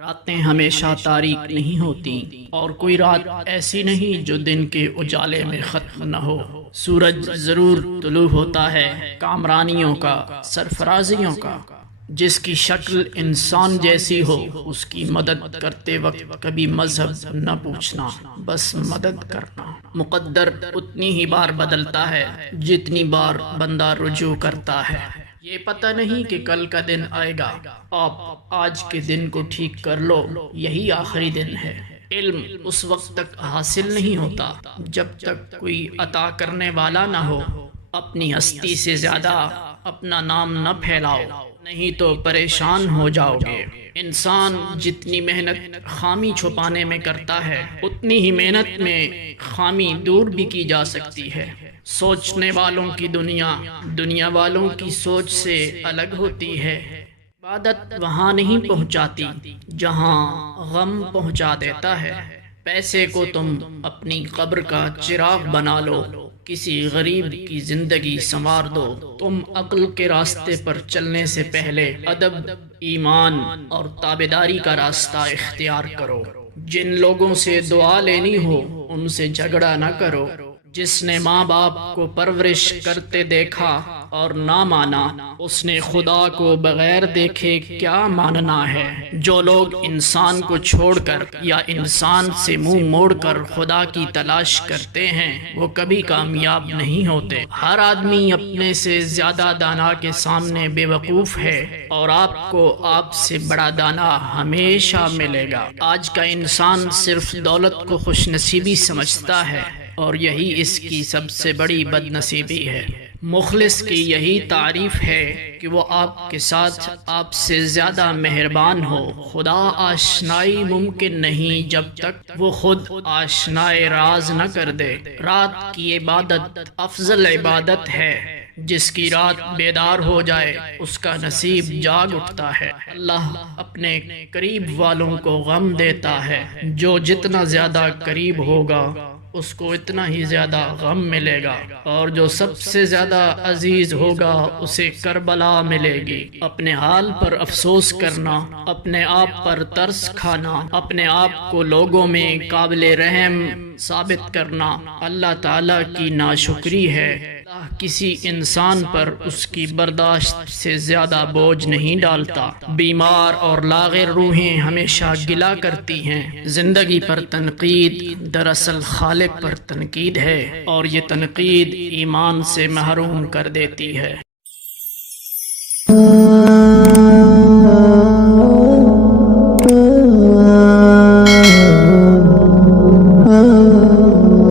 راتیں ہمیشہ تاریک نہیں ہوتی اور کوئی رات ایسی نہیں جو دن کے اجالے میں ختم نہ ہو۔ سورج ضرور طلوع ہوتا ہے کامرانیوں کا، سرفرازیوں کا۔ جس کی شکل انسان جیسی ہو اس کی مدد کرتے وقت کبھی مذہب نہ پوچھنا، بس مدد کرنا۔ مقدر اتنی ہی بار بدلتا ہے جتنی بار بندہ رجوع کرتا ہے۔ یہ پتہ نہیں کہ کل کا دن آئے گا، آپ آج کے دن کو ٹھیک کر لو، یہی آخری دن ہے۔ علم اس وقت تک حاصل نہیں ہوتا جب تک کوئی عطا کرنے والا نہ ہو۔ اپنی ہستی سے زیادہ اپنا نام نہ پھیلاؤ، نہیں تو پریشان ہو جاؤ گے۔ انسان جتنی محنت خامی چھپانے میں کرتا ہے اتنی ہی محنت میں خامی دور بھی کی جا سکتی ہے۔ سوچنے والوں کی دنیا دنیا والوں کی سوچ سے الگ ہوتی ہے۔ عبادت وہاں نہیں پہنچاتی جہاں غم پہنچا دیتا ہے۔ پیسے کو تم اپنی قبر کا چراغ بنا لو، کسی غریب کی زندگی سنوار دو۔ تم عقل کے راستے پر چلنے سے پہلے ادب، ایمان اور تابعداری کا راستہ اختیار کرو۔ جن لوگوں سے دعا لینی ہو ان سے جھگڑا نہ کرو۔ جس نے ماں باپ کو پرورش کرتے دیکھا اور نہ مانا، اس نے خدا کو بغیر دیکھے کیا ماننا ہے۔ جو لوگ انسان کو چھوڑ کر یا انسان سے منہ موڑ کر خدا کی تلاش کرتے ہیں وہ کبھی کامیاب نہیں ہوتے۔ ہر آدمی اپنے سے زیادہ دانا کے سامنے بے وقوف ہے اور آپ کو آپ سے بڑا دانا ہمیشہ ملے گا۔ آج کا انسان صرف دولت کو خوش نصیبی سمجھتا ہے اور یہی اس کی سب سے بڑی بد نصیبی ہے۔ مخلص کی یہی تعریف ہے کہ وہ آپ کے ساتھ آپ سے زیادہ مہربان ہو۔ خدا آشنائی ممکن نہیں جب تک وہ خود آشنائے راز نہ کر دے۔ رات کی عبادت افضل عبادت ہے۔ جس کی رات بیدار ہو جائے اس کا نصیب جاگ اٹھتا ہے۔ اللہ اپنے قریب والوں کو غم دیتا ہے۔ جو جتنا زیادہ قریب ہوگا اس کو اتنا ہی زیادہ غم ملے گا، اور جو سب سے زیادہ عزیز ہوگا اسے کربلا ملے گی۔ اپنے حال پر افسوس کرنا، اپنے آپ پر ترس کھانا، اپنے آپ کو لوگوں میں قابل رحم ثابت کرنا اللہ تعالیٰ کی ناشکری ہے۔ اللہ کسی انسان پر اس کی برداشت سے زیادہ بوجھ نہیں ڈالتا۔ بیمار اور لاغر روحیں ہمیشہ گلہ کرتی ہیں۔ زندگی پر تنقید دراصل خالق پر تنقید ہے، اور یہ تنقید ایمان سے محروم کر دیتی ہے۔